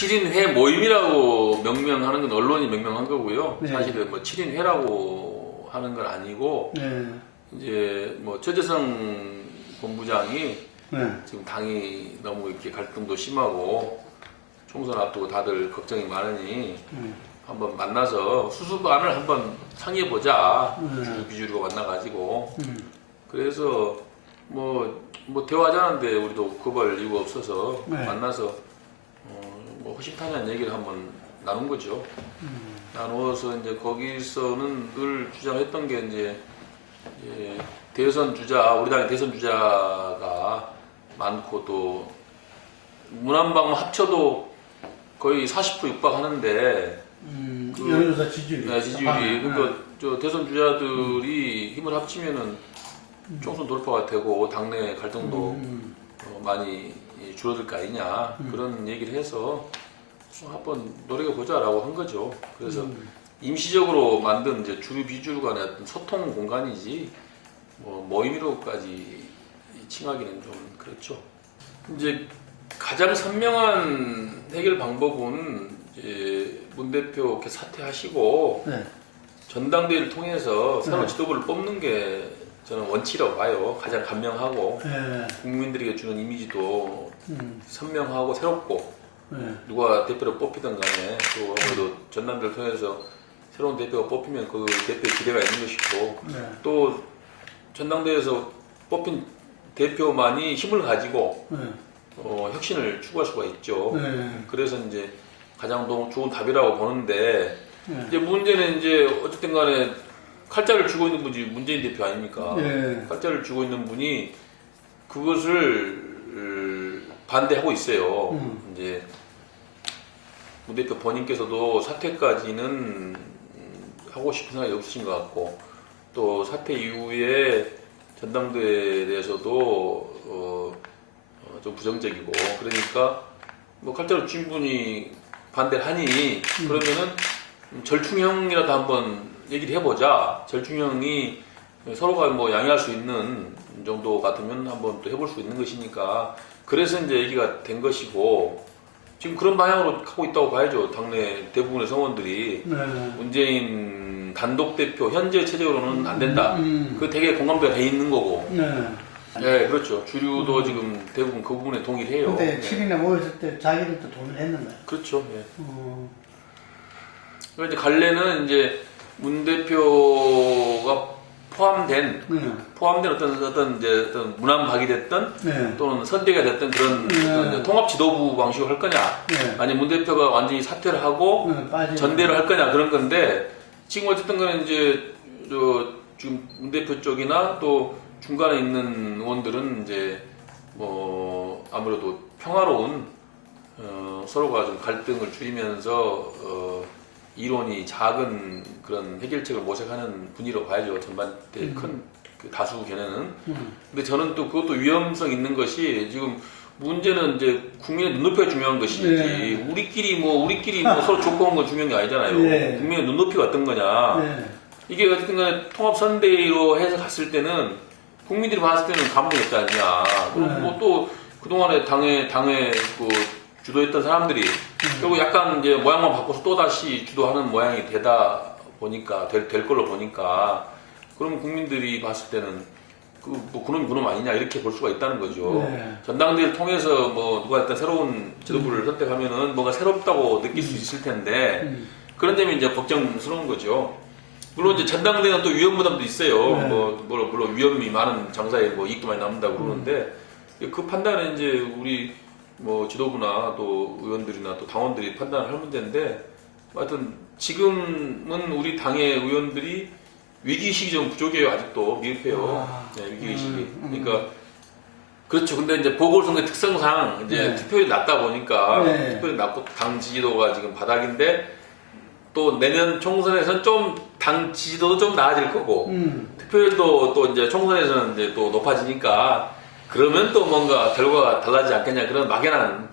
7인회 모임이라고 명명하는 건 언론이 명명한 거고요. 네. 사실은 뭐 7인회라고 하는 건 아니고 네. 이제 뭐 최재성 본부장이 네. 지금 당이 너무 이렇게 갈등도 심하고 총선 앞두고 다들 걱정이 많으니 한번 만나서 수습안을 한번 상의해보자. 주류 비주류가 만나가지고 그래서 뭐 대화하자는데 우리도 급할 이유가 없어서 네. 만나서 뭐 허심탄회한 얘기를 한번 나눈 거죠. 나누어서 이제 거기서는 늘 주장했던 게 이제 대선 주자, 우리 당의 대선 주자가 많고 또 문안방 합쳐도 거의 40% 육박하는데 여론조사 지지율이. 네, 지지율이 그러니까 저 대선 주자들이 힘을 합치면은 총선 돌파가 되고 당내 갈등도 많이 줄어들 거 아니냐 그런 얘기를 해서 한번 노력해 보자라고 한 거죠. 그래서 임시적으로 만든 이제 주류 비주류 간의 어떤 소통 공간이지 뭐 모임으로까지 칭하기는 좀 그렇죠. 이제 가장 선명한 해결 방법은 이제 문 대표 이렇게 사퇴하시고 네. 전당대회를 통해서 새로운 네. 지도부를 뽑는 게 저는 원칙이라고 봐요. 가장 간명하고 네. 국민들에게 주는 이미지도 선명하고 새롭고 네. 누가 대표로 뽑히든 간에 또 아무래도 전당대회를 통해서 새로운 대표가 뽑히면 그 대표의 기대가 있는 것이고 네. 또 전당대회에서 뽑힌 대표만이 힘을 가지고 네. 혁신을 추구할 수가 있죠. 네. 그래서 이제 가장 좋은 답이라고 보는데 네. 이제 문제는 이제 어쨌든 간에 칼자를 쥐고 있는 분이 문재인 대표 아닙니까? 네. 칼자를 쥐고 있는 분이 그것을 반대하고 있어요. 이제 문 대표 본인께서도 사퇴까지는 하고 싶은 생각이 없으신 것 같고 또 사퇴 이후에 전당대회에 대해서도 좀 부정적이고 그러니까 뭐 칼자루 쥔 분이 반대를 하니 그러면은 절충형이라도 한번 얘기를 해보자. 절충형이 서로가 뭐 양해할 수 있는 정도 같으면 한번 또 해볼 수 있는 것이니까 그래서 이제 얘기가 된 것이고 지금 그런 방향으로 가고 있다고 봐야죠. 당내 대부분의 성원들이 네. 문재인 단독 대표 현재 체제로는 안 된다. 그 되게 공감대가 돼 있는 거고. 네. 네, 그렇죠. 주류도 지금 대부분 그 부분에 동의를 해요. 근데 네. 7인에 모였을 때 자기들도 동의를 했는데. 그렇죠. 예. 그래서 이제 갈래는 이제 문 대표가 포함된 어떤 문안박이 됐든 네. 또는 선대가 됐든 그런 어떤 이제 통합 지도부 방식으로 할 거냐, 네. 아니면 문 대표가 완전히 사퇴를 하고 빠지고. 전대를 할 거냐 그런 건데 지금 어쨌든 간에 이제 지금 문 대표 쪽이나 또 중간에 있는 의원들은 이제 뭐 아무래도 평화로운 서로가 좀 갈등을 줄이면서 이론이 작은 그런 해결책을 모색하는 분위기로 봐야죠. 전반대 큰 그 다수 견해는. 근데 저는 또 그것도 위험성 있는 것이 지금 문제는 이제 국민의 눈높이가 중요한 것이지 네. 우리끼리 서로 조건한 건 중요한 게 아니잖아요. 네. 국민의 눈높이가 어떤 거냐. 네. 이게 어쨌든 간에 통합선대위로 해서 갔을 때는 국민들이 봤을 때는 감동이 없지 않냐. 그리고 뭐 또 그동안에 당에 그 주도했던 사람들이 결국 약간 이제 모양만 바꿔서 또다시 주도하는 모양이 되다 보니까 될 걸로 보니까 그러면 국민들이 봤을 때는 그놈 아니냐 이렇게 볼 수가 있다는 거죠. 네. 전당대회를 통해서 뭐 누가 일단 새로운 지도부를 선택하면은 뭔가 새롭다고 느낄 수 있을 텐데 그런 점이 이제 걱정스러운 거죠. 물론 이제 전당대회는 또 위험 부담도 있어요. 네. 물론 위험이 많은 장사에 뭐 이익도 많이 남는다고 그러는데 그 판단은 이제 우리 뭐 지도부나 또 의원들이나 또 당원들이 판단을 할 문제인데 하여튼 지금은 우리 당의 의원들이 위기의식이 좀 부족해요. 아직도 미흡해요. 네, 위기의식이. 그러니까 그렇죠. 근데 이제 보궐선거의 특성상 이제 네. 투표율이 낮다 보니까 네. 투표율이 낮고 당 지지도가 지금 바닥인데 또 내년 총선에서는 좀 당 지지도도 좀 나아질 거고 투표율도 또 이제 총선에서는 이제 또 높아지니까 그러면 또 뭔가 결과가 달라지지 않겠냐 그런 막연한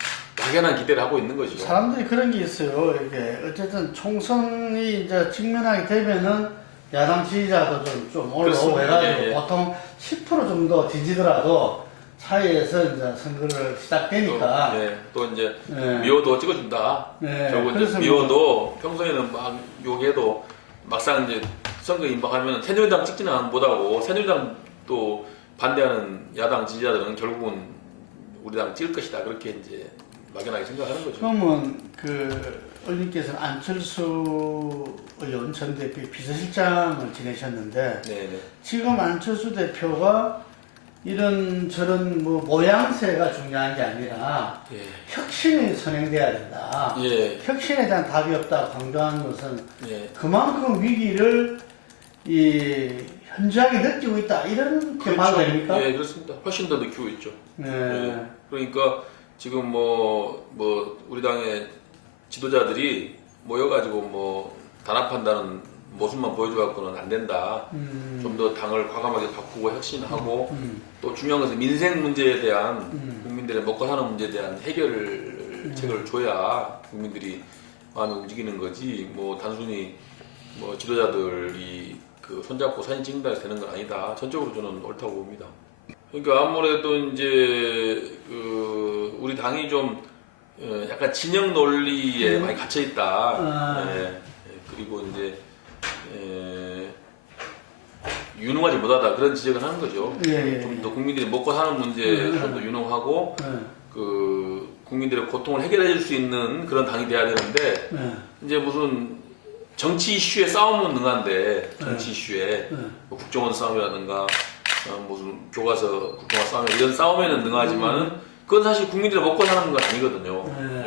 기대를 하고 있는 거죠. 사람들이 그런 게 있어요. 이게 어쨌든 총선이 이제 직면하게 되면은 야당 지지자도 좀 올라오고 그렇습니다. 해가지고 예, 예. 보통 10% 정도 뒤지더라도 사이에서 이제 선거를 시작되니까. 또 이제 네. 미워도 찍어준다. 네. 결국 이제 그래서 미워도 평소에는 막 욕해도 막상 이제 선거 임박하면 새누리당 찍지는 못하고 새누리당 또 반대하는 야당 지지자들은 결국은 우리 당 찍을 것이다. 그렇게 이제 막연하게 생각하는 거죠. 그러면 의원님께서는 안철수 의원 전 대표 비서실장을 지내셨는데 네네. 지금 안철수 대표가 이런 저런 뭐 모양새가 중요한 게 아니라 예. 혁신이 선행돼야 된다. 예. 혁신에 대한 답이 없다 강조하는 것은 예. 그만큼 위기를 현저하게 느끼고 있다. 이런 게 말이 됩니까? 예, 그렇습니다. 훨씬 더 느끼고 있죠. 네. 예. 그러니까 지금 우리 당의 지도자들이 모여가지고 단합한다는 모습만 보여줘갖고는 안 된다. 좀 더 당을 과감하게 바꾸고 혁신하고 또 중요한 것은 민생 문제에 대한 국민들의 먹고 사는 문제에 대한 해결책을 줘야 국민들이 마음이 움직이는 거지. 단순히 지도자들이 손잡고 사진 찍는다 해서 되는 건 아니다. 전적으로 저는 옳다고 봅니다. 그러니까 아무래도 이제 우리 당이 좀 약간 진영 논리에 많이 갇혀 있다. 그리고 이제 유능하지 못하다 그런 지적을 하는 거죠. 좀 더 국민들이 먹고 사는 문제에 좀 더 유능하고 국민들의 고통을 해결해 줄 수 있는 그런 당이 돼야 되는데 이제 무슨 정치 이슈에 싸움은 능한데 정치 이슈에 국정원 싸움이라든가 무슨 교과서 국정화 싸움 이런 싸움에는 능하지만은 그건 사실 국민들이 먹고 사는 건 아니거든요.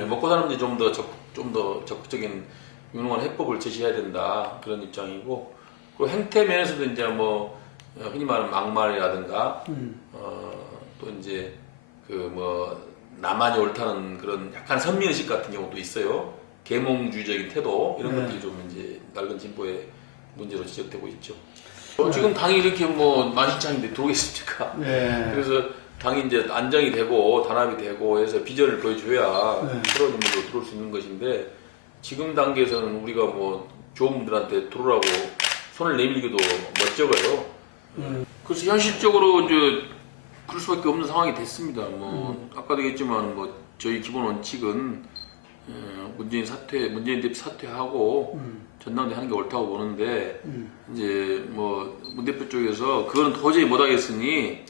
먹고 사는 문제 좀 더 적극적인 유능한 해법을 제시해야 된다 그런 입장이고 그리고 행태 면에서도 이제 흔히 말하는 막말이라든가 또 이제 나만이 옳다는 그런 약간 선민의식 같은 경우도 있어요. 계몽주의적인 태도 이런 것들이 좀 이제 낡은 진보의 문제로 지적되고 있죠. 지금 당이 이렇게 만신창인데 들어오겠습니까? 그래서 당이 이제 안정이 되고 단합이 되고 해서 비전을 보여줘야 새로운 인물로 들어올 수 있는 것인데 지금 단계에서는 우리가 좋은 분들한테 들어오라고 손을 내밀기도 멋쩍어요. 그래서 현실적으로 이제 그럴 수밖에 없는 상황이 됐습니다. 아까도 얘기했지만 저희 기본 원칙은 문재인 대표 사퇴하고 전당대 하는 게 옳다고 보는데 이제 문 대표 쪽에서 그거는 도저히 못하겠으니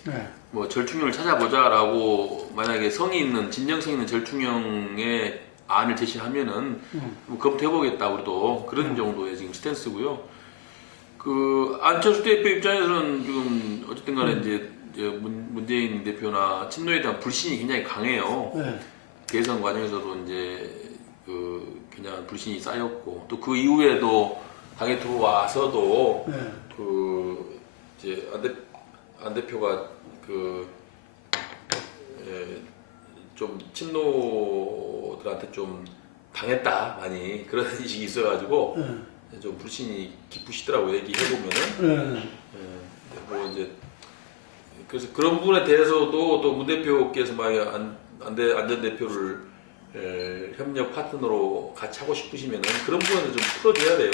절충형을 찾아보자라고 만약에 진정성 있는 절충형의 안을 제시하면은 검토해보겠다 우리도 그런 정도의 지금 스탠스고요. 안철수 대표 입장에서는 지금 어쨌든 간에 이제 문재인 대표나 친노에 대한 불신이 굉장히 강해요. 대선 과정에서도 이제 그냥 불신이 쌓였고 또 그 이후에도 당에 들어와서도 이제 안 대표가 좀 친노들한테 좀 당했다 많이 그런 인식이 있어가지고 좀 불신이 깊으시더라고 얘기해보면은 이제 그래서 그런 부분에 대해서도 또 문 대표께서 만약 안 대표를 협력 파트너로 같이 하고 싶으시면은 그런 부분을 좀 풀어줘야 돼요.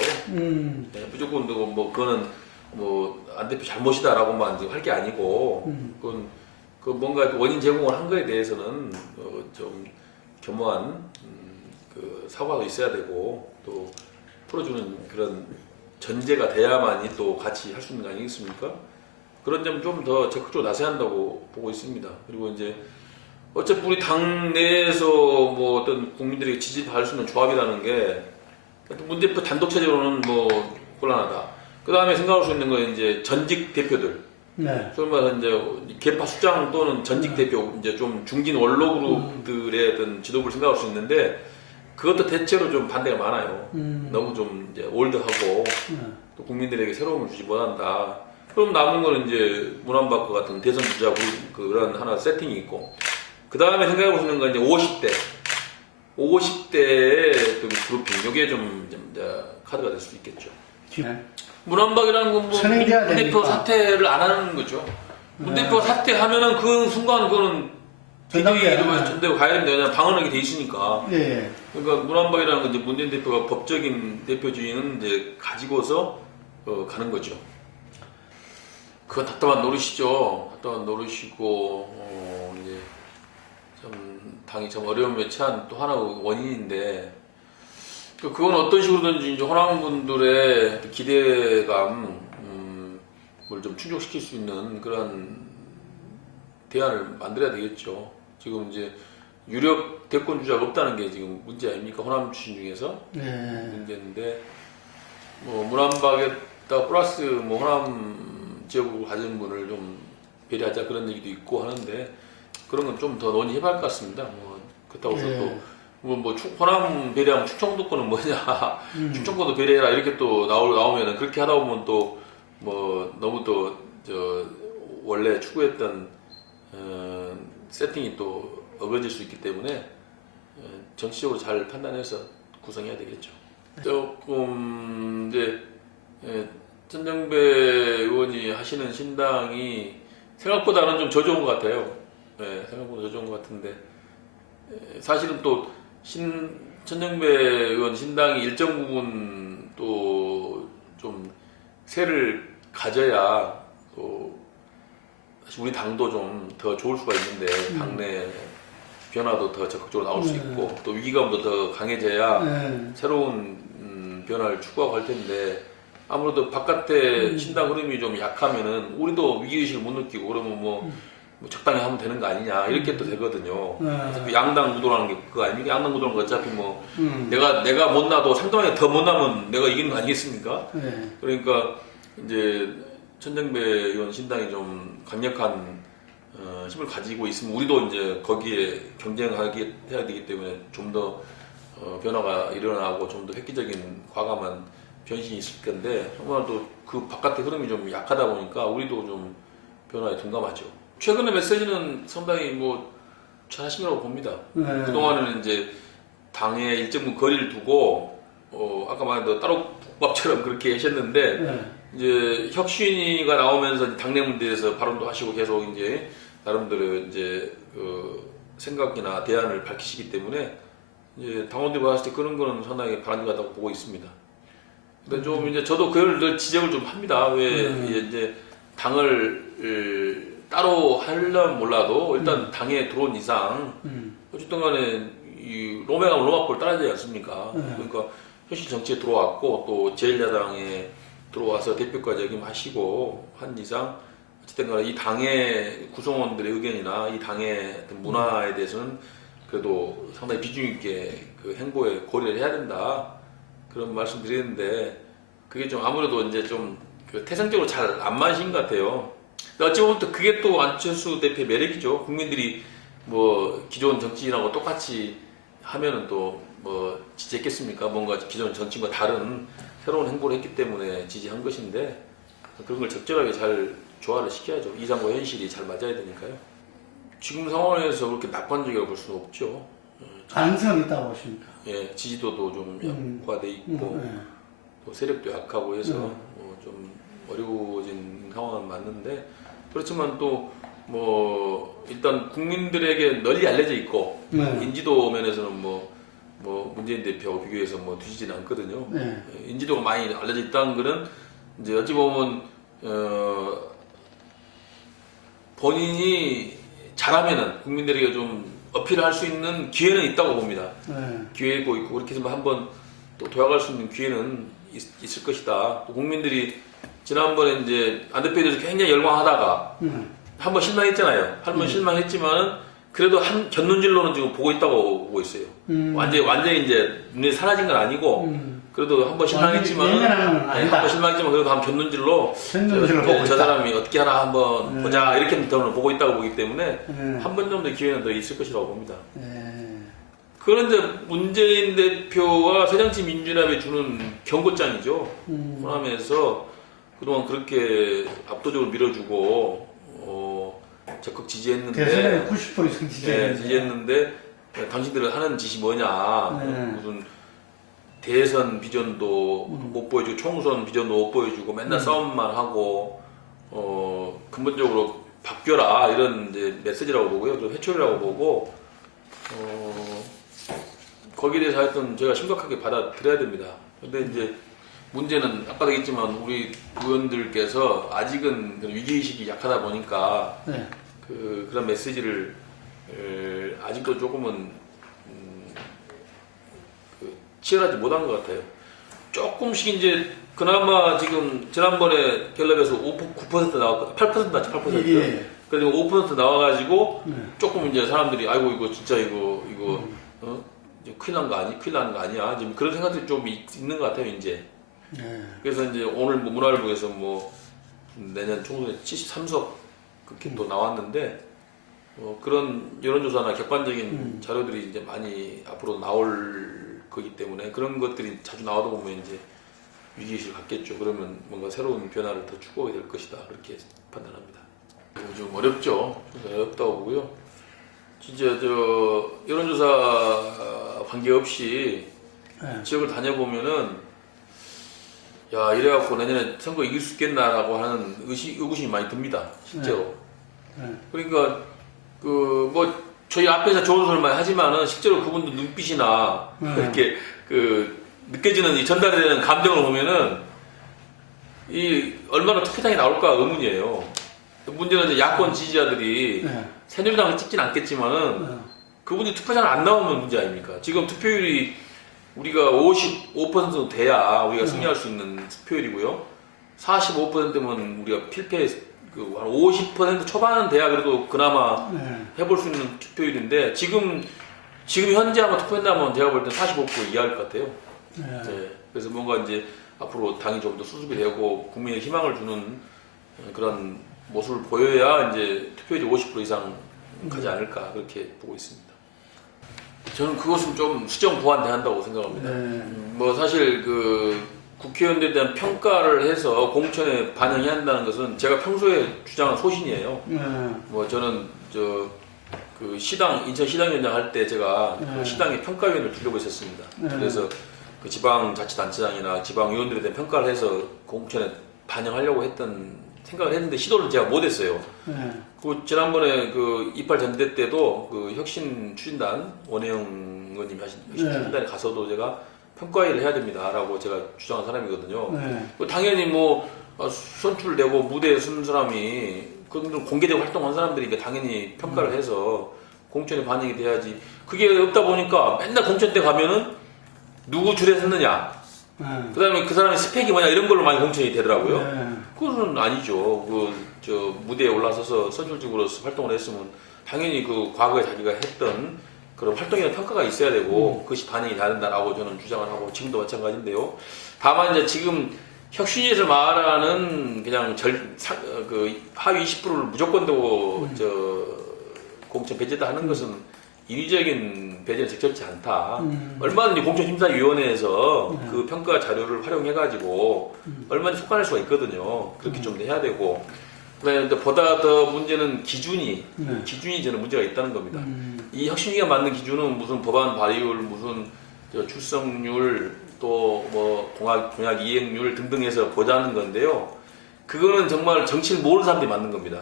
무조건 그거는 안 대표 잘못이다라고만 할 게 아니고 그건 뭔가 원인 제공을 한 거에 대해서는 좀 겸허한 사과도 있어야 되고 또 풀어주는 그런 전제가 돼야만이 또 같이 할 수 있는 거 아니겠습니까? 그런 점 좀 더 적극적으로 나서야 한다고 보고 있습니다. 그리고 이제 어차피 우리 당 내에서 어떤 국민들에게 지지받을 수 있는 조합이라는 게 문 대표 단독 체제로는 곤란하다. 그 다음에 생각할 수 있는 건 이제 전직 대표들. 소위 말해서 이제 개파 수장 또는 전직 대표 이제 좀 중진 원로 그룹들의 어떤 지도부를 생각할 수 있는데 그것도 대체로 좀 반대가 많아요. 너무 좀 이제 올드하고 또 국민들에게 새로움을 주지 못한다. 그럼 남은 거는 이제 문안박과 같은 대선 주자 그런 하나 세팅이 있고 그 다음에 생각해 보시는 건 이제 50대의 어떤 그룹핑 이게 좀 이제 카드가 될 수 있겠죠. 문안박이라는 건 문 대표 사퇴를 안 하는 거죠. 문 대표 사퇴하면은 그 순간 그거는 전대가 가야 됩니다. 왜냐면 방어하게 돼 있으니까. 그러니까 문안박이라는 건 이제 문재인 대표가 법적인 대표주의는 이제 가지고서 가는 거죠. 그건 답답한 노릇이죠. 답답한 노릇이고 당이 참 어려움에 처한 또 하나의 원인인데 그건 어떤 식으로든지 이제 호남분들의 기대감을 좀 충족시킬 수 있는 그런 대안을 만들어야 되겠죠. 지금 이제 유력 대권 주자가 없다는 게 지금 문제 아닙니까? 호남 출신 중에서 문제인데 뭐 문안박에다 플러스 뭐 호남 지역을 가진 분을 좀 배려하자 그런 얘기도 있고 하는데 그런 건 좀 더 논의해봐야 할 것 같습니다. 뭐 그렇다고 해서 또 호남 배려하면 충청도권은 뭐냐 충청도도 배려해라 이렇게 또 나오면은 그렇게 하다 보면 또 뭐 너무 또 원래 추구했던 세팅이 또 어그러질 수 있기 때문에 정치적으로 잘 판단해서 구성해야 되겠죠. 조금 이제 천정배 의원이 하시는 신당이 생각보다는 좀 저조한 것 같아요. 생각보다 저조한 것 같은데 사실은 또 천정배 의원 신당이 일정 부분 또 좀 세를 가져야 또 사실 우리 당도 좀 더 좋을 수가 있는데 당내 변화도 더 적극적으로 나올 수 있고 또 위기감도 더 강해져야 새로운 변화를 추구하고 할 텐데 아무래도 바깥에 신당 흐름이 좀 약하면은 우리도 위기의식을 못 느끼고 그러면 뭐 적당히 하면 되는 거 아니냐 이렇게 또 되거든요. 그래서 그 양당 구도라는 게 그거 아닙니까? 양당 구도는 어차피 뭐 내가 못 나도 상대방이 더 못 나면 내가 이기는 거 아니겠습니까? 그러니까 이제 천정배 의원 신당이 좀 강력한 힘을 가지고 있으면 우리도 이제 거기에 경쟁해야 되기 때문에 좀 더 변화가 일어나고 좀 더 획기적인 과감한 변신이 있을 건데 정말 또 그 바깥의 흐름이 좀 약하다 보니까 우리도 좀 변화에 둔감하죠. 최근의 메시지는 상당히 뭐 잘하신 거라고 봅니다. 그동안에는 이제 당에 일정 부분 거리를 두고 아까 말한 따로 국밥처럼 그렇게 하셨는데 이제 혁신위가 나오면서 당내 문제에서 발언도 하시고 계속 이제 나름대로 이제 그 생각이나 대안을 밝히시기 때문에 이제 당원들이 봤을 때 그런 거는 상당히 바람직하다고 보고 있습니다. 근데 좀 이제 저도 그걸 지적을 좀 합니다. 왜 이제 당을 따로 하려면 몰라도 일단 당에 들어온 이상 어쨌든 간에 이 로맨 가면 로마볼 따라야 되지 않습니까? 그러니까 현실 정치에 들어왔고 또 제1야당에 들어와서 대표까지 역임하시고 한 이상 어쨌든 간에 이 당의 구성원들의 의견이나 이 당의 어떤 문화에 대해서는 그래도 상당히 비중 있게 그 행보에 고려를 해야 된다. 그런 말씀 드리는데 그게 좀 아무래도 이제 좀 그 태생적으로 잘 안 맞으신 것 같아요. 어찌 보면 또 그게 또 안철수 대표의 매력이죠. 국민들이 뭐 기존 정치인하고 똑같이 하면은 또 뭐 지지했겠습니까? 뭔가 기존 정치인과 다른 새로운 행보를 했기 때문에 지지한 것인데 그런 걸 적절하게 잘 조화를 시켜야죠. 이상과 현실이 잘 맞아야 되니까요. 지금 상황에서 그렇게 낙관적이라고 볼 수는 없죠. 가능성이 있다고 보십니까? 예, 지지도도 좀 약화돼 있고 또 세력도 약하고 해서 좀 어려워진 상황은 맞는데 그렇지만 또 뭐 일단 국민들에게 널리 알려져 있고 인지도 면에서는 뭐 문재인 대표하고 비교해서 뭐 뒤지진 않거든요. 인지도가 많이 알려져 있다는 거는 이제 어찌 보면 본인이 잘하면은 국민들에게 좀 어필할 수 있는 기회는 있다고 봅니다. 기회도 있고 그렇게 해서 한번 또 돌아갈 수 있는 기회는 있을 것이다. 또 국민들이 지난번에 이제 안 대표에 대해서 굉장히 열광하다가 한번 실망했잖아요. 한번 실망했지만은 그래도 한 견눈질로는 지금 보고 있다고 보고 있어요. 완전히 이제 눈에 사라진 건 아니고 그래도 한번 실망했지만은 한번 실망했지만 그래도 한 견눈질로 저 사람이 어떻게 하나 한번 보자 이렇게 저는 보고 있다고 보기 때문에 한 번 정도 기회는 더 있을 것이라고 봅니다. 그런데 문재인 대표와 새정치민주연합이 주는 경고장이죠. 호남에서 그동안 그렇게 압도적으로 밀어주고 적극 지지했는데 대선에 90% 이상 지지했는데 당신들은 하는 짓이 뭐냐 무슨 대선 비전도 못 보여주고 총선 비전도 못 보여주고 맨날 싸움만 하고 근본적으로 바뀌어라 이런 이제 메시지라고 보고요. 좀 회초리라고 보고 거기에 대해서 하여튼 제가 심각하게 받아들여야 됩니다. 근데 이제 문제는 아까도 얘기했지만 우리 의원들께서 아직은 위기의식이 약하다 보니까 그런 메시지를 아직도 조금은 치열하지 못한 것 같아요. 조금씩 이제 그나마 지금 지난번에 갤럽에서 9% 나왔고 8% 나왔죠, 8%. 예. 그리고 5% 나와가지고 네. 조금 이제 사람들이 아이고 이거 진짜 이거 이제 큰일 나는 거 아니야. 지금 그런 생각들이 좀 있는 것 같아요 이제. 네. 그래서 이제 오늘 뭐 문화일보에서 뭐 내년 총선에 73석 그렇게 또 나왔는데 그런 여론조사나 객관적인 자료들이 이제 많이 앞으로 나올 거기 때문에 그런 것들이 자주 나오다 보면 이제 위기의식을 갖겠죠. 그러면 뭔가 새로운 변화를 더 추구하게 될 것이다. 그렇게 판단합니다. 좀 어렵죠. 어렵다고 보고요. 진짜 저 여론조사 관계없이 네. 지역을 다녀보면은 야 이래갖고 내년에 선거 이길 수 있겠나라고 하는 의구심이 많이 듭니다. 실제로. 네. 그러니까 그 뭐 저희 앞에서 좋은 소리만 하지만은 실제로 그분들 눈빛이나 이렇게 그 느껴지는 이 전달되는 감정을 보면은 이 얼마나 투표장이 나올까 의문이에요. 문제는 이제 야권 지지자들이 네. 새누리당을 찍진 않겠지만은 그분이 투표장을 안 나오면 문제 아닙니까? 지금 투표율이 우리가 55% 돼야 우리가 승리할 수 있는 투표율이고요. 45%면 우리가 필패 한 50% 초반은 돼야 그래도 그나마 해볼 수 있는 투표율인데 지금 현재 아마 투표한다면 제가 볼 때 45% 이하일 것 같아요. 네. 그래서 뭔가 이제 앞으로 당이 좀 더 수습이 되고 국민의 희망을 주는 그런 모습을 보여야 이제 투표율이 50% 이상 가지 않을까 그렇게 보고 있습니다. 저는 그것은 좀 수정 보완돼야 한다고 생각합니다. 뭐 사실 그 국회의원들에 대한 평가를 해서 공천에 반영해야 한다는 것은 제가 평소에 주장한 소신이에요. 뭐 저는 그 인천 시당위원장 할 때 제가 그 시당의 평가위원을 두려고 했었습니다. 그래서 그 지방자치단체장이나 지방위원들에 대한 평가를 해서 공천에 반영하려고 생각을 했는데 시도를 제가 못했어요. 그 지난번에 그 이팔 전대 때도 그 혁신 추진단 원혜영 의원님이 하신 혁신 추진단에 가서도 제가 평가회를 해야 됩니다라고 제가 주장한 사람이거든요. 당연히 뭐 선출되고 무대에 선 사람이 그런 공개되고 활동한 사람들이니까 당연히 평가를 해서 공천에 반영이 돼야지. 그게 없다 보니까 맨날 공천 때 가면은 누구 줄에 섰느냐, 그다음에 그 사람의 스펙이 뭐냐 이런 걸로 많이 공천이 되더라고요. 그건 아니죠. 저 무대에 올라서서 선출직으로서 활동을 했으면 당연히 그 과거에 자기가 했던 그런 활동이나 평가가 있어야 되고 그것이 반영이 돼야 된다라고 저는 주장을 하고 지금도 마찬가지인데요. 다만 이제 지금 혁신위에서 말하는 그냥 그 하위 20%를 무조건 두고 공천 배제다 하는 것은 인위적인 배제는 적절치 않다. 얼마든지 공천심사위원회에서 그 평가 자료를 활용해가지고 얼마든지 속아낼 수가 있거든요. 그렇게 좀 해야 되고. 그다음에 보다 더 문제는 기준이 저는 문제가 있다는 겁니다. 이 혁신위가 만든 기준은 무슨 법안 발의율, 무슨 출석률, 또 뭐 공약 이행률 등등해서 보자는 건데요. 그거는 정말 정치를 모르는 사람들이 만든 겁니다.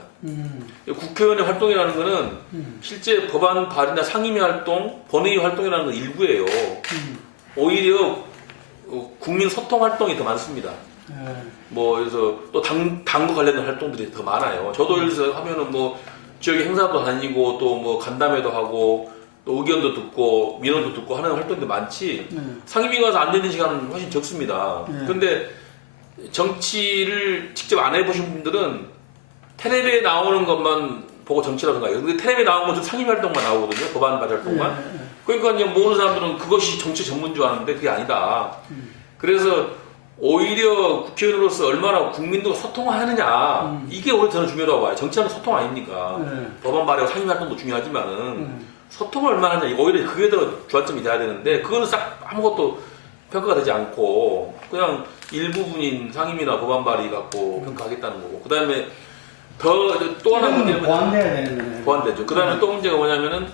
국회의원의 활동이라는 거는 실제 법안 발의나 상임위 활동, 본회의 활동이라는 건 일부예요. 오히려 국민 소통 활동이 더 많습니다. 뭐 그래서 또 당구 관련된 활동들이 더 많아요. 저도 예를 들어서 하면은 뭐 지역에 행사도 다니고 또 뭐 간담회도 하고 또 의견도 듣고 민원도 듣고 하는 활동도 많지. 상임위 가서 앉아있는 시간은 훨씬 적습니다. 그런데 정치를 직접 안 해보신 분들은 텔레비에 나오는 것만 보고 정치라고 생각해요. 근데 텔레비에 나오는 것은 상임위 활동만 나오거든요. 법안 발의 활동만. 그러니까 이제 모르는 사람들은 그것이 정치 전문 줄 아는데 그게 아니다. 그래서 오히려 국회의원으로서 얼마나 국민들과 소통하느냐 이게 오히려 저는 중요하다고 봐요. 정치하는 소통 아닙니까? 법안 발의와 상임위 활동도 중요하지만은 소통을 얼마나 하냐 오히려 그게 더 주안점이 돼야 되는데 그거는 싹 아무것도 평가가 되지 않고 그냥 일부분인 상임위나 법안 발의 갖고 평가하겠다는 거고 그 다음에 또 하나 문제는 보완돼야 되는 보완되죠. 그 다음에 또 문제가 뭐냐면은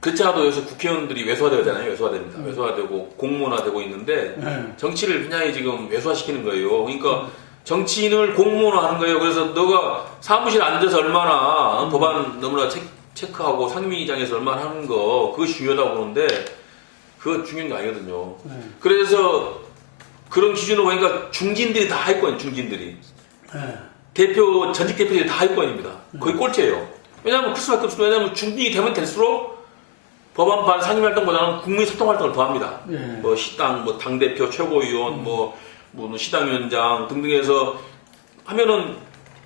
그렇지 않아도 요새 국회의원들이 외소화되잖아요. 외소화됩니다. 외소화되고 공무원화되고 있는데 정치를 굉장히 지금 외소화시키는 거예요. 그러니까 정치인을 공무원화하는 거예요. 그래서 너가 사무실에 앉아서 얼마나 법안 너무나 체크하고 상임위장에서 얼마나 하는 거 그것이 중요하다고 보는데 그거 중요한 게 아니거든요. 그래서 그런 기준으로 보니까 중진들이 다 하위권이에요. 중진들이. 전직 대표들이 다 하위권입니다. 거의 꼴찌예요. 왜냐하면 클 수밖에 없습니다. 왜냐하면 중딩이 되면 될수록 법안반 상임활동보다는 국민소통활동을 더 합니다. 예. 뭐 시당, 뭐 당대표, 최고위원, 뭐 시당위원장 등등해서 하면은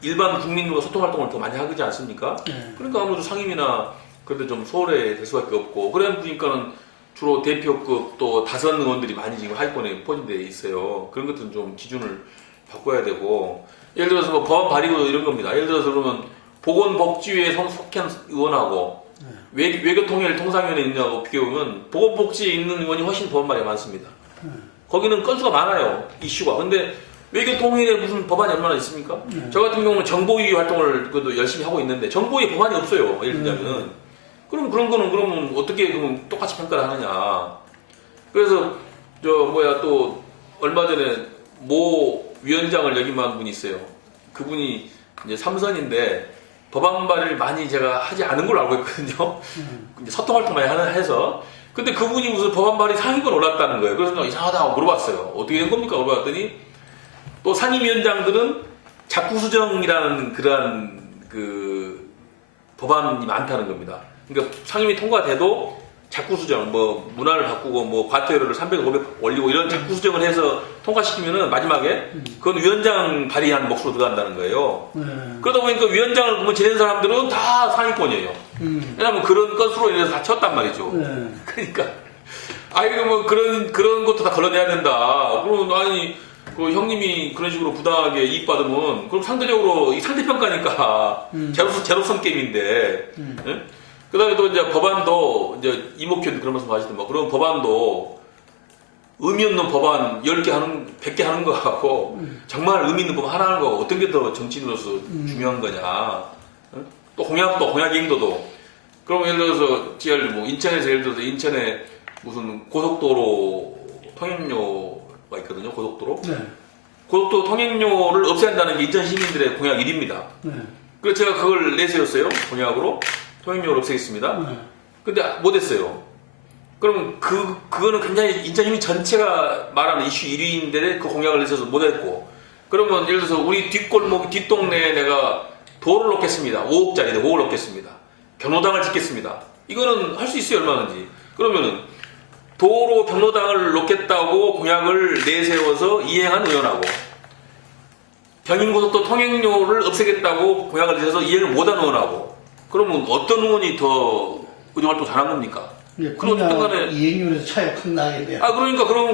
일반 국민과 소통활동을 더 많이 하지 않습니까? 예. 그러니까 아무래도 상임이나 그래도 좀 소홀해질 수밖에 없고 그래 보니까는 주로 대표급 또 다선 의원들이 많이 지금 하위권에 포진되어 있어요. 그런 것들은 좀 기준을 바꿔야 되고 예를 들어서 뭐 법안 발의도 이런 겁니다. 예를 들어서 그러면 보건복지위에 속한 의원하고 외교통일 통상위원회에 있냐고 비교하면 보건복지에 있는 의원이 훨씬 법안 발의가 많습니다. 거기는 건수가 많아요. 이슈가. 근데 외교통일에 무슨 법안이 얼마나 있습니까? 저 같은 경우는 정보위 활동을 그래도 열심히 하고 있는데 정보위 법안이 없어요. 예를 들자면. 그럼 그런 거는 그러면 어떻게 그럼 똑같이 평가를 하느냐. 그래서 또 얼마 전에 모 위원장을 역임한 분이 있어요. 그분이 이제 삼선인데 법안 발의를 많이 제가 하지 않은 걸로 알고 있거든요. 이제 소통 활동 많이 해서. 근데 그분이 무슨 법안 발의 상위권 올랐다는 거예요. 그래서 이상하다고 물어봤어요. 어떻게 된 겁니까? 물어봤더니 또 상임위원장들은 자구수정이라는 그러한 그 법안이 많다는 겁니다. 그러니까 상임위 통과돼도 자구수정, 뭐 문화를 바꾸고 뭐 과태료를 300, 500 올리고 이런 자구수정을 해서 통과시키면은 마지막에 그건 위원장 발의한 몫으로 들어간다는 거예요. 그러다 보니까 위원장을 보면 지낸 사람들은 다 상위권이에요. 왜냐면 그런 건수로 인해서 다 쳤단 말이죠. 그러니까 이거 뭐 그런 것도 다 걸러내야 된다. 그럼 아니 그 형님이 그런 식으로 부당하게 이익 받으면 그럼 상대적으로 이 상대평가니까 제로섬 게임인데. 예? 그다음에 또 이제 법안도 이제 이목현 그런 말씀 하시던데 뭐 그런 법안도 의미 없는 법안 10개 하는 100개 하는 거 같고 정말 의미 있는 법안 하나 하는 거 어떤 게 더 정치인으로서 중요한 거냐. 또 공약 인도도 그럼 예를 들어서 뭐 인천에서 예를 들어서 인천에 무슨 고속도로 통행료가 있거든요. 고속도로. 네. 고속도로 통행료를 없애야 한다는 게 인천 시민들의 공약 1위입니다. 네. 그래서 제가 그걸 내세웠어요. 공약으로. 통행료를 없애겠습니다. 근데 못했어요. 그럼 그거는 굉장히 인천 시민 전체가 말하는 이슈 1위인데 그 공약을 내셔서 못했고 그러면 예를 들어서 우리 뒷골목 뒷동네에 내가 도로를 놓겠습니다. 5억짜리인데 5억을 놓겠습니다. 경로당을 짓겠습니다. 이거는 할 수 있어요. 얼마든지. 그러면은 도로 경로당을 놓겠다고 공약을 내세워서 이행한 의원하고 경인고속도로 통행료를 없애겠다고 공약을 내세워서 이행을 못한 의원하고 그러면 어떤 의원이 더 의정활동 잘한 겁니까? 그냥 이행률에서 차이가 큰 나겠네요.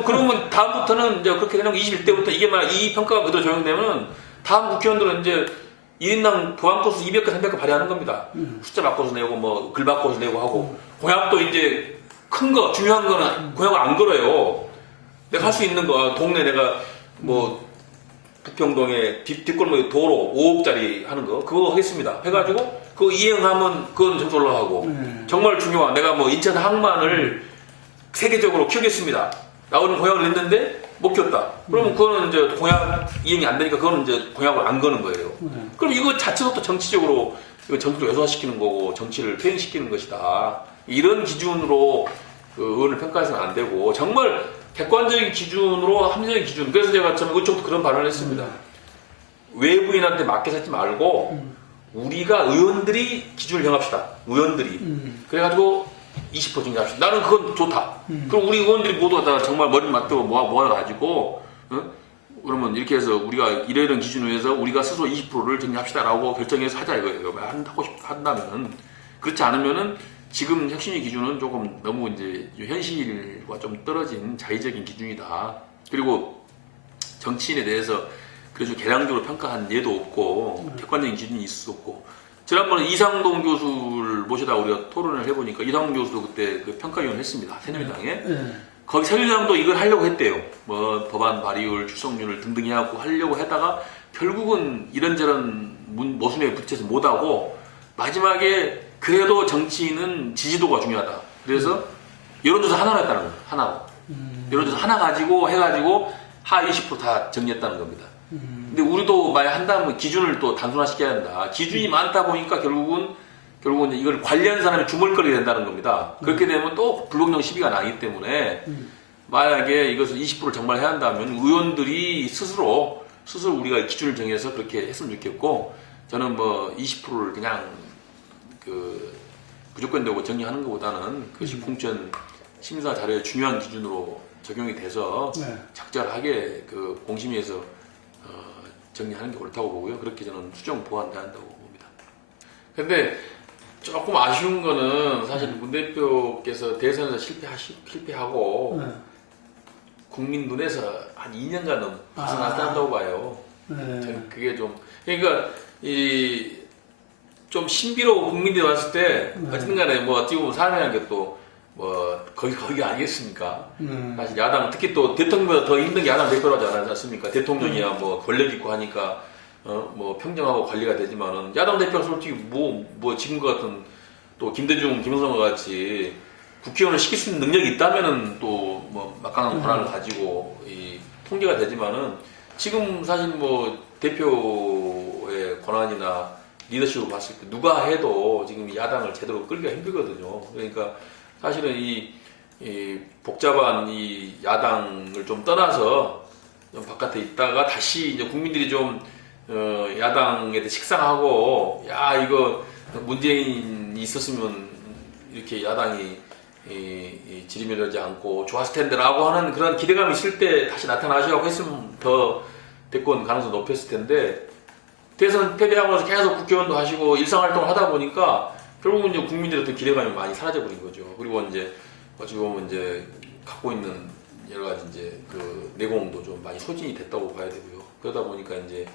그러면 다음부터는 이제 그렇게 되는 21대부터 이게 막 이 평가가 그대로 적용되면 다음 국회의원들은 이제 1인당 보안 건수 200개, 300개 발의하는 겁니다. 숫자 바꿔서 내고 뭐 글 바꿔서 내고 하고 공약도 이제 큰 거, 중요한 거는 공약을 안 걸어요. 내가 할 수 있는 거, 동네 내가 뭐 북평동에 뒷골목에 도로 5억짜리 하는 거 그거 하겠습니다. 해가지고 그거 이행하면 그건 점수 올라가고 정말 중요한 내가 뭐 인천 항만을 세계적으로 키우겠습니다. 나오는 공약을 냈는데 못 키웠다. 그러면 그거는 이제 공약 이행이 안 되니까 그거는 이제 공약을 안 거는 거예요. 그럼 이거 자체도 또 정치적으로 이거 정치를 왜소화시키는 거고 정치를 퇴행시키는 것이다. 이런 기준으로 그 의원을 평가해서는 안 되고 정말 객관적인 기준으로 합리적인 기준. 그래서 제가 참 이쪽도 그런 발언을 했습니다. 외부인한테 맡겨서 하지 말고 우리가 의원들이 기준을 정합시다. 의원들이. 그래가지고 20% 증가합시다. 나는 그건 좋다. 그럼 우리 의원들이 모두 다 정말 머리 맞대고 모아가지고 그러면 이렇게 해서 우리가 이런 기준으로 해서 우리가 스스로 20%를 정리합시다라고 결정해서 하자 이거예요. 하고 한다면 그렇지 않으면은 지금 혁신위 기준은 조금 너무 이제 현실과 좀 떨어진 자의적인 기준이다. 그리고 정치인에 대해서 그래서 개량적으로 평가한 예도 없고 객관적인 기준이 있을 수 없고 지난번에 이상동 교수를 모시다 우리가 토론을 해보니까 이상동 교수도 그때 그 평가위원을 했습니다. 새누리당에. 거기 새누리당도 이걸 하려고 했대요. 뭐 법안 발의율, 출석률을 등등 해갖고 하려고 했다가 결국은 이런저런 모순에 부딪혀서 못하고 마지막에 그래도 정치인은 지지도가 중요하다. 그래서 여론조사 하나로 했다는 거예요. 하나로. 여론조사 하나 가지고 해가지고 하위 10% 다 정리했다는 겁니다. 근데 우리도 만약 한다면 기준을 또 단순화시켜야 한다. 기준이 많다 보니까 결국은 이제 이걸 관리하는 사람이 주물거리게 된다는 겁니다. 그렇게 되면 또 불공정 시비가 나기 때문에 만약에 이것을 20%를 정말 해야 한다면 의원들이 스스로 우리가 기준을 정해서 그렇게 했으면 좋겠고 저는 뭐 20%를 그냥 그 무조건적으로 정리하는 것보다는 그것이 공천 심사 자료의 중요한 기준으로 적용이 돼서 네. 적절하게 그 공심위에서 정리하는 게 옳다고 보고요. 그렇게 저는 수정 보완돼야 한다고 봅니다. 근데 조금 아쉬운 거는 사실 문 대표께서 대선에서 실패하고 네. 국민 눈에서 한 2년간은 벗어났다고 봐요. 네. 저는 그게 좀 그러니까 이 좀 신비로워 국민들이 봤을 때 어쨌든 간에 뭐 어찌 보면 사람이라는 게 또 뭐 거기 아니겠습니까? 사실 야당 특히 또 대통령보다 더 힘든 게 야당 대표라고 하지 않습니까? 대통령이야 뭐 권력 있고 하니까 뭐 평정하고 관리가 되지만은 야당 대표가 솔직히 뭐 지금과 같은 또 김대중, 김영삼과 같이 국회의원을 시킬 수 있는 능력이 있다면은 또 뭐 막강한 권한을 가지고 이 통제가 되지만은 지금 사실 뭐 대표의 권한이나 리더십을 봤을 때 누가 해도 지금 야당을 제대로 끌기가 힘들거든요. 그러니까 사실은 이 복잡한 이 야당을 좀 떠나서 좀 바깥에 있다가 다시 이제 국민들이 좀 야당에 대해 식상하고 야 이거 문재인이 있었으면 이렇게 야당이 지리멸하지 않고 좋았을 텐데라고 하는 그런 기대감이 있을 때 다시 나타나시라고 했으면 더 대권 가능성 높였을 텐데 대선 패배하고 나서 계속 국회의원도 하시고 일상활동을 하다 보니까 결국은 이제 국민들의 어떤 기대감이 많이 사라져버린 거죠. 그리고 이제 어찌 보면 이제 갖고 있는 여러 가지 이제 그 내공도 좀 많이 소진이 됐다고 봐야 되고요. 그러다 보니까 이제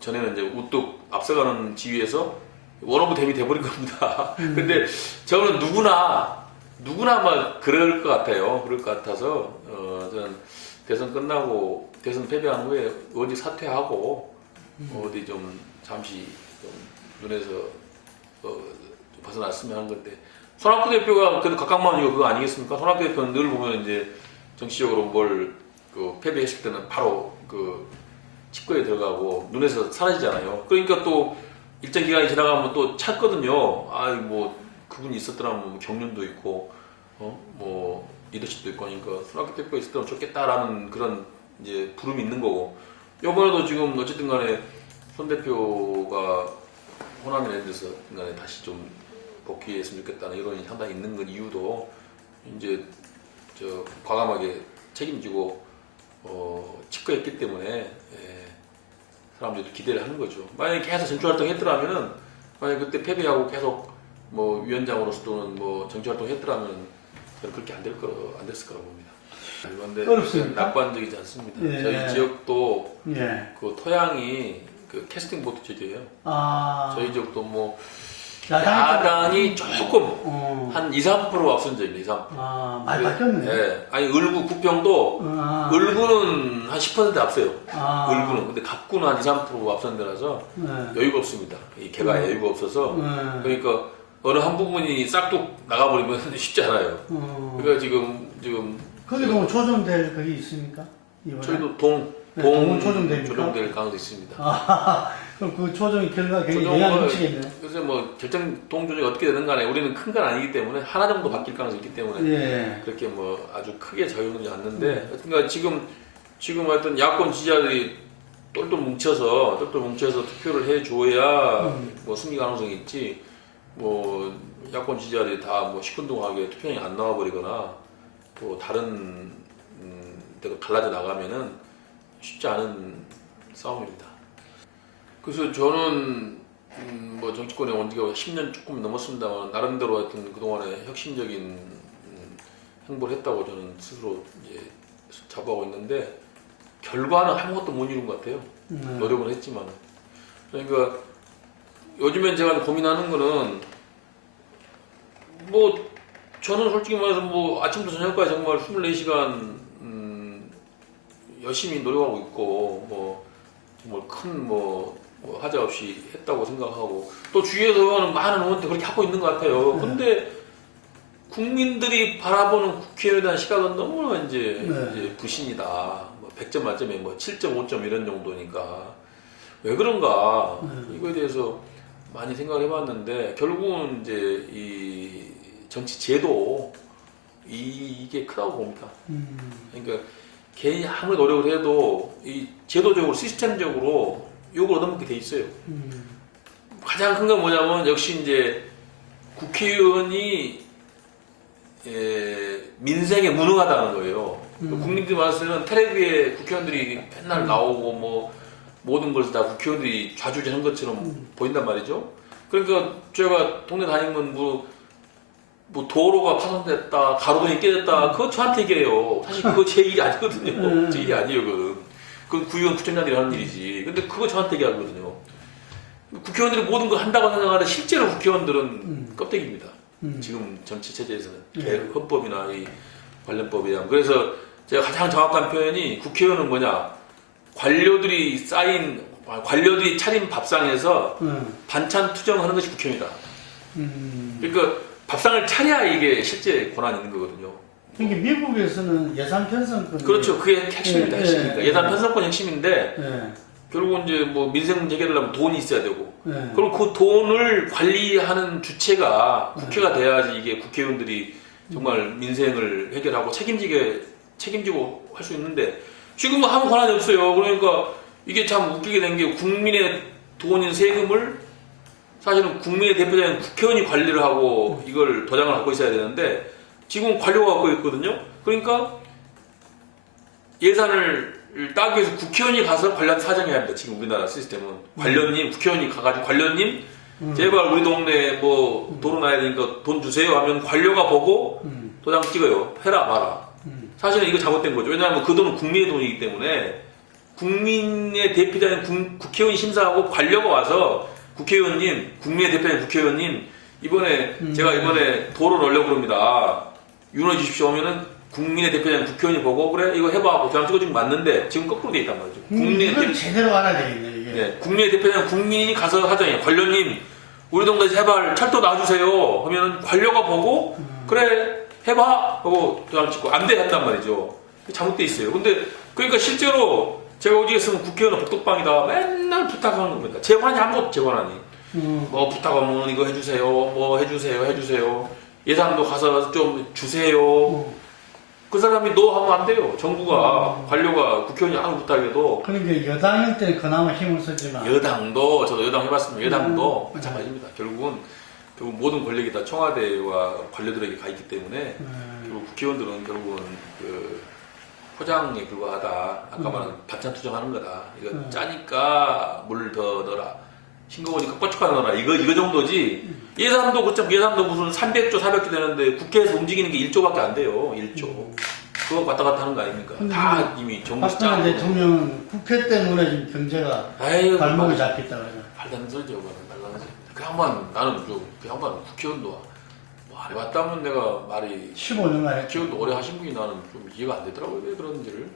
전에는 이제 우뚝 앞서가는 지위에서 원오브 댐이 돼버린 겁니다. 근데 저는 누구나 아마 그럴 것 같아요. 그럴 것 같아서 저는 대선 끝나고 대선 패배한 후에 의원직 사퇴하고 어디 좀 잠시 좀 눈에서 좀 벗어났으면 하는 건데 손학규 대표가 그래도 각각만 이거 그거 아니겠습니까? 손학규 대표는 늘 보면 이제 정치적으로 뭘 그 패배했을 때는 바로 그 직거에 들어가고 눈에서 사라지잖아요. 그러니까 또 일정 기간이 지나가면 또 찾거든요. 아, 뭐 그분이 있었더라면 뭐 경륜도 있고, 뭐 리더십도 있고 하니까 손학규 대표가 있었더면 좋겠다라는 그런 이제 부름이 있는 거고. 이번에도 지금 어쨌든간에 손 대표가 호남에 대해서 간에 다시 좀 복귀했으면 좋겠다는 이론이 상당히 있는 건 이유도 이제 저 과감하게 책임지고 직거했기 때문에. 사람들이 기대를 하는 거죠. 만약에 계속 정치활동 했더라면은, 만약에 그때 패배하고 계속 뭐 위원장으로서 또는 뭐 정치활동 했더라면 저는 그렇게 안 됐을 거라고 봅니다. 그런데 어렵습니까? 낙관적이지 않습니다. 예. 저희 지역도 예. 그 토양이 그 캐스팅 보트 지역이에요. 아. 저희 지역도 뭐 야당이 야당이 조금 한 2, 3% 앞선 적입니다. 2, 3%. 아, 많이 바뀌었네. 네. 아니 을구 구평도 을구는 한 10% 앞서요. 을구는. 근데 갑구는 한 2, 3% 앞선 데라서 여유가 없습니다. 이 개가 여유가 없어서 그러니까 어느 한 부분이 싹둑 나가버리면 쉽지 않아요. 그러니까 지금 거기도 뭐 조정될 그게 있습니까? 이번에? 저희도 동은 조정됩니까? 조정될 가능성이 있습니다. 아, 그럼 그 조정이 결과 굉장히 영향을 미치겠네. 그래서 뭐 동조정이 어떻게 되든 간에 우리는 큰 건 아니기 때문에 하나 정도 바뀔 가능성이 있기 때문에 예. 그렇게 뭐 아주 크게 작용하지 않는데 그러니까 지금 하여튼 야권 지지자들이 똘똘 뭉쳐서 투표를 해줘야 뭐 승리 가능성이 있지 뭐 야권 지지자들이 다 뭐 시큰둥하게 투표장에 안 나와버리거나 또 다른 데로 갈라져 나가면은 쉽지 않은 싸움입니다. 그래서 저는 뭐 정치권에 온 지가 10년 조금 넘었습니다만 나름대로 하여튼 그동안에 혁신적인 행보를 했다고 저는 스스로 이제 자부하고 있는데 결과는 아무것도 못 이룬 것 같아요. 노력은 했지만. 그러니까 요즘엔 제가 고민하는 거는 뭐 저는 솔직히 말해서 뭐 아침부터 저녁까지 정말 24시간 열심히 노력하고 있고 뭐 정말 큰 뭐 하자 없이 했다고 생각하고 또 주위에서 의원은 많은 의원들 그렇게 하고 있는 것 같아요. 근데 국민들이 바라보는 국회의원에 대한 시각은 너무나 이제 부신이다. 뭐 100점 만점에 뭐 7.5점 이런 정도니까 왜 그런가 이거에 대해서 많이 생각을 해봤는데 결국은 이제 이 정치 제도 이게 크다고 봅니다. 그러니까 개인이 아무리 노력을 해도 이 제도적으로 시스템적으로 욕을 얻어먹게 돼 있어요. 가장 큰 건 뭐냐면 역시 이제 국회의원이 민생에 무능하다는 거예요. 국민들이 봤을 때는 텔레비에 국회의원들이 맨날 나오고 뭐 모든 것을 다 국회의원들이 좌지우지하는 것처럼 보인단 말이죠. 그러니까 제가 동네 다니면 뭐 도로가 파손됐다, 가로등이 깨졌다, 그거 저한테 얘기해요. 사실 그거 제 일이 아니거든요. 제 일이 아니에요, 그건 구의원, 구청장들이 하는 일이지. 근데 그거 저한테 얘기하거든요. 국회의원들이 모든 걸 한다고 생각하는데 실제로 국회의원들은 껍데기입니다. 지금 정치 체제에서는 헌법이나 이 관련법에 의한. 그래서 제가 가장 정확한 표현이 국회의원은 뭐냐? 관료들이 차린 밥상에서 반찬 투정하는 것이 국회의원이다. 그러니까 밥상을 차려야 이게 실제 권한이 있는 거거든요. 이게 미국에서는 예산 편성권. 그렇죠. 그게 핵심입니다. 핵심입니다. 예산 편성권 핵심인데 결국은 이제 뭐 민생 해결을 하면 돈이 있어야 되고 그리고 그 돈을 관리하는 주체가 국회가 돼야지 이게 국회의원들이 정말 민생을 해결하고 책임지고 할 수 있는데 지금은 아무 권한이 없어요. 그러니까 이게 참 웃기게 된 게 국민의 돈인 세금을 사실은 국민의 대표자인 국회의원이 관리를 하고 이걸 도장을 갖고 있어야 되는데 지금 관료가 갖고 있거든요. 그러니까 예산을 따기 위해서 국회의원이 가서 관련 사정해야 합니다. 지금 우리나라 시스템은 관련님, 국회의원이 가가지고 관련님 제발 우리 동네에 뭐 도로 나야 되니까 돈 주세요 하면 관료가 보고 도장 찍어요. 해라 마라. 사실은 이거 잘못된 거죠. 왜냐하면 그 돈은 국민의 돈이기 때문에 국민의 대표자인 국회의원이 심사하고 관료가 와서 국회의원님, 국민의 대표자인 국회의원님 제가 이번에 도로를 하려고 합니다. 윤호해 주십시오 하면은 국민의 대표자인 국회의원이 보고 그래 이거 해봐 하고 도장 찍어주면 맞는데 지금 거꾸로 돼 있단 말이죠. 이건 제대로 알아야 되겠네 이게. 네, 국민의 대표자인 국민이 가서 하잖아요. 관료님 우리 동네 제발 철도 놔주세요 하면은 관료가 보고 그래 해봐 하고 도장 찍고 안 돼 한단 말이죠. 잘못돼 있어요. 근데 그러니까 실제로 제가 어디 있으면 국회의원은 복덕방이다 맨날 부탁하는 겁니다. 제 권한이 아무것도 제 권한이. 뭐 부탁하면 이거 해주세요. 뭐 해주세요. 예산도 가서 좀 주세요. 그 사람이 너 하면 안 돼요. 정부가 관료가 국회의원이 아무 부탁해도. 그러니까 여당일 때 그나마 힘을 쓰지만 저도 여당 해봤습니다. 여당도 마찬가지입니다. 결국 모든 권력이 다 청와대와 관료들에게 가 있기 때문에 결국 국회의원들은 결국은 그 포장에 불과하다. 아까 말한 반찬 투정하는 거다. 이거 짜니까 물 더 넣어라. 싱거우니까 고춧가루 넣어라. 이거 정도지. 예산도 무슨 300조, 400조 되는데 국회에서 움직이는 게 1조밖에 안 돼요. 1조. 그거 왔다 갔다 하는 거 아닙니까? 다 이미 정부 박근혜 대통령은 국회 때문에 지금 경제가 발목이 잡혔다 그러죠. 말도 소리죠. 그 양반 나는 그 양반 국회의원도 뭐 안 해봤다면 내가 말이 15년간 국회의원도 오래 하신 분이 나는 좀 이해가 안 되더라고요. 왜 그런지를.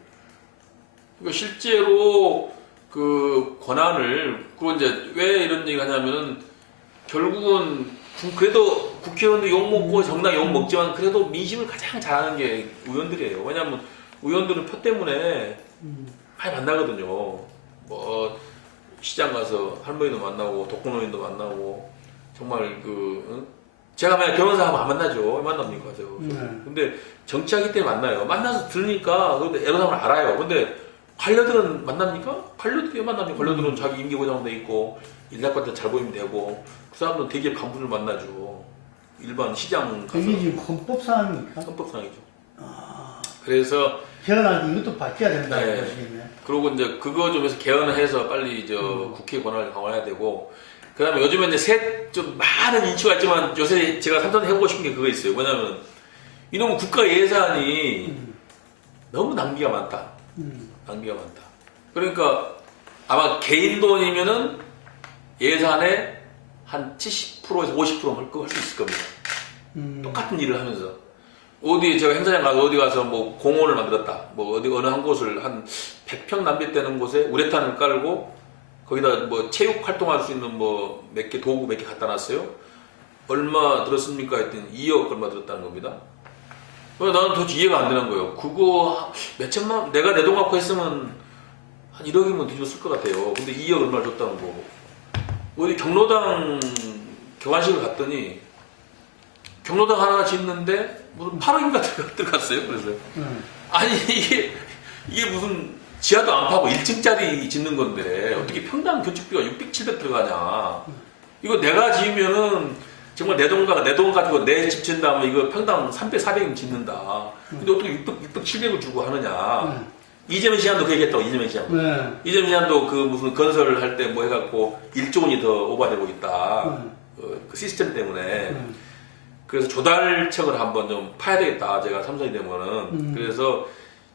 그러니까 실제로 그 권한을 그리고 이제 왜 이런 얘기를 하냐면은 결국은 그래도 국회의원도 욕먹고 정당 욕먹지만 그래도 민심을 가장 잘하는 게 의원들이에요. 왜냐하면 의원들은 표 때문에 많이 만나거든요. 뭐 시장 가서 할머니도 만나고 독거노인도 만나고 정말 제가 만약 변호사 하면 안 만나죠. 왜 만납니까? 근데 정치하기 때문에 만나요. 만나서 들으니까 애로사항을 알아요. 근데 관료들은 만납니까? 관료들이 왜 만납니까? 관료들은 자기 임기 보장돼 있고 일할 것 잘 보이면 되고 그 사람들은 대기업 간부를 만나죠. 일반 시장 가서. 이게 지금 헌법사항입니까? 헌법상이죠. 그래서 개헌할 때 이것도 바뀌어야 된다고 네. 보시겠네요. 그리고 이제 그거 좀 해서 개헌을 해서 빨리 국회 권한을 강화해야 되고 그다음에 요즘에 이제 좀 많은 인치가 있지만 요새 제가 삼선해보고 싶은 게 그거 있어요. 뭐냐면 이놈의 국가 예산이 너무 낭비가 많다. 낭비가 많다. 그러니까 아마 개인 돈이면은 예산의 한 70%에서 50%는 할 수 있을 겁니다. 똑같은 일을 하면서 어디 제가 행사장 가서 어디 가서 뭐 공원을 만들었다. 뭐 어디 어느 한 곳을 한 100평 남짓되는 곳에 우레탄을 깔고 거기다 뭐 체육 활동할 수 있는 뭐 몇 개 도구 몇 개 갖다 놨어요. 얼마 들었습니까? 했더니 2억 얼마 들었다는 겁니다. 나는 도대체 이해가 안 되는 거예요. 그거 몇 천만 내가 내 돈 갖고 했으면 한 1억이면 뒤집었을 것 같아요. 근데 2억 얼마를 줬다는 거. 어디 경로당 교환식을 갔더니 경로당 하나 짓는데 무슨 8억인가 들어갔어요. 그래서 아니 이게 무슨 지하도 안 파고 1층짜리 짓는 건데 어떻게 평당 건축비가 600, 700 들어가냐. 이거 내가 지으면은 정말 내 돈 가지고 내 집 짓는다면 이거 평당 300, 400은 짓는다. 근데 어떻게 600, 700을 주고 하느냐. 이재명 시장도 그 얘기했다고, 이재명 시장. 이재명 시장도 그 무슨 건설을 할 때 뭐 해갖고 1조 원이 더 오버되고 있다. 그 시스템 때문에. 그래서 조달책을 한번 좀 파야 되겠다. 제가 삼성이 되면은. 그래서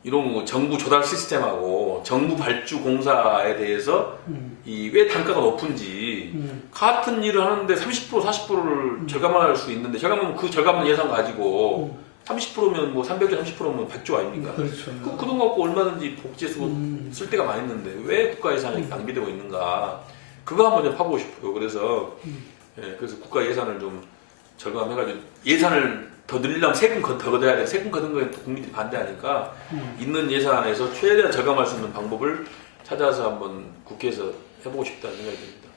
이런 뭐 정부 조달 시스템하고 정부 발주 공사에 대해서 이 왜 단가가 높은지 같은 일을 하는데 30% 40%를 절감할 수 있는데 절감하면 그 절감한 예산 가지고 30%면 뭐 300조 30%면 100조 아닙니까? 그렇죠. 그 돈 갖고 얼마든지 복지에 쓰고 쓸 데가 많이 있는데 왜 국가 예산이 낭비되고 있는가? 그거 한번 좀 파보고 싶어요. 그래서 예, 그래서 국가 예산을 좀 절감해가지고 예산을 더 늘리려면 세금 더 걷어야 돼. 세금 걷은 거에 또 국민들이 반대하니까 있는 예산에서 최대한 절감할 수 있는 방법을 찾아서 한번 국회에서 해보고 싶다는 생각이 듭니다.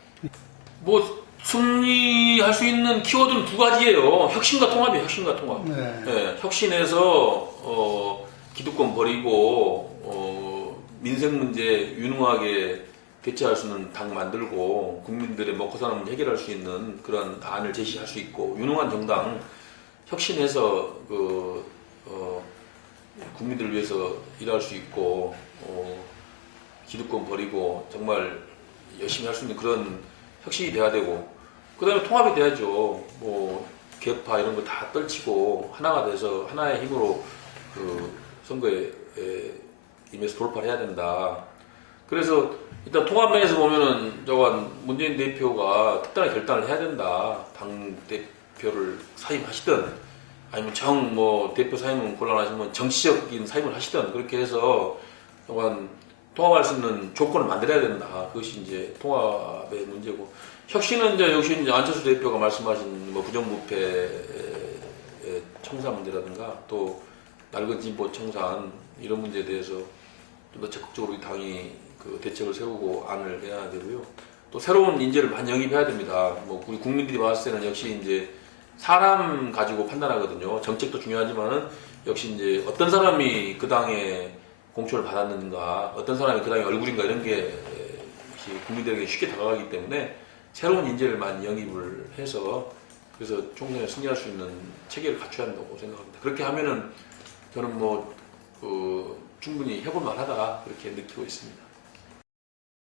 뭐 승리할 수 있는 키워드는 두 가지예요. 혁신과 통합이에요. 혁신과 통합. 예, 혁신해서 기득권 버리고 민생 문제 유능하게 대처할 수 있는 당 만들고 국민들의 먹고 사는 문제 해결할 수 있는 그런 안을 제시할 수 있고 유능한 정당 혁신해서 국민들을 위해서 일할 수 있고 기득권 버리고 정말 열심히 할 수 있는 그런 혁신이 돼야 되고 그 다음에 통합이 돼야죠. 뭐 개파 이런 거 다 떨치고 하나가 돼서 하나의 힘으로 그 선거에 임해서 돌파를 해야 된다. 그래서 일단 통합면에서 보면은 저건 문재인 대표가 특단의 결단을 해야 된다. 당 대표를 사임하시든 아니면 뭐 대표 사임은 곤란하시면 정치적인 사임을 하시든 그렇게 해서 저건 통합할 수 있는 조건을 만들어야 된다. 그것이 이제 통합의 문제고 혁신은 이제 역시 이제 안철수 대표가 말씀하신 뭐 부정부패 청산 문제라든가 또 낡은 진보 청산 이런 문제에 대해서 좀 더 적극적으로 이 당이 그 대책을 세우고 안을 내야 되고요. 또 새로운 인재를 많이 영입해야 됩니다. 뭐 우리 국민들이 봤을 때는 역시 이제 사람 가지고 판단하거든요. 정책도 중요하지만은 역시 이제 어떤 사람이 그 당에 공천을 받았는가, 어떤 사람이 그 당의 얼굴인가 이런 게 국민들에게 쉽게 다가가기 때문에 새로운 인재를 많이 영입을 해서 그래서 총선에 승리할 수 있는 체계를 갖춰야 한다고 생각합니다. 그렇게 하면은 저는 뭐 충분히 해볼 만하다 그렇게 느끼고 있습니다.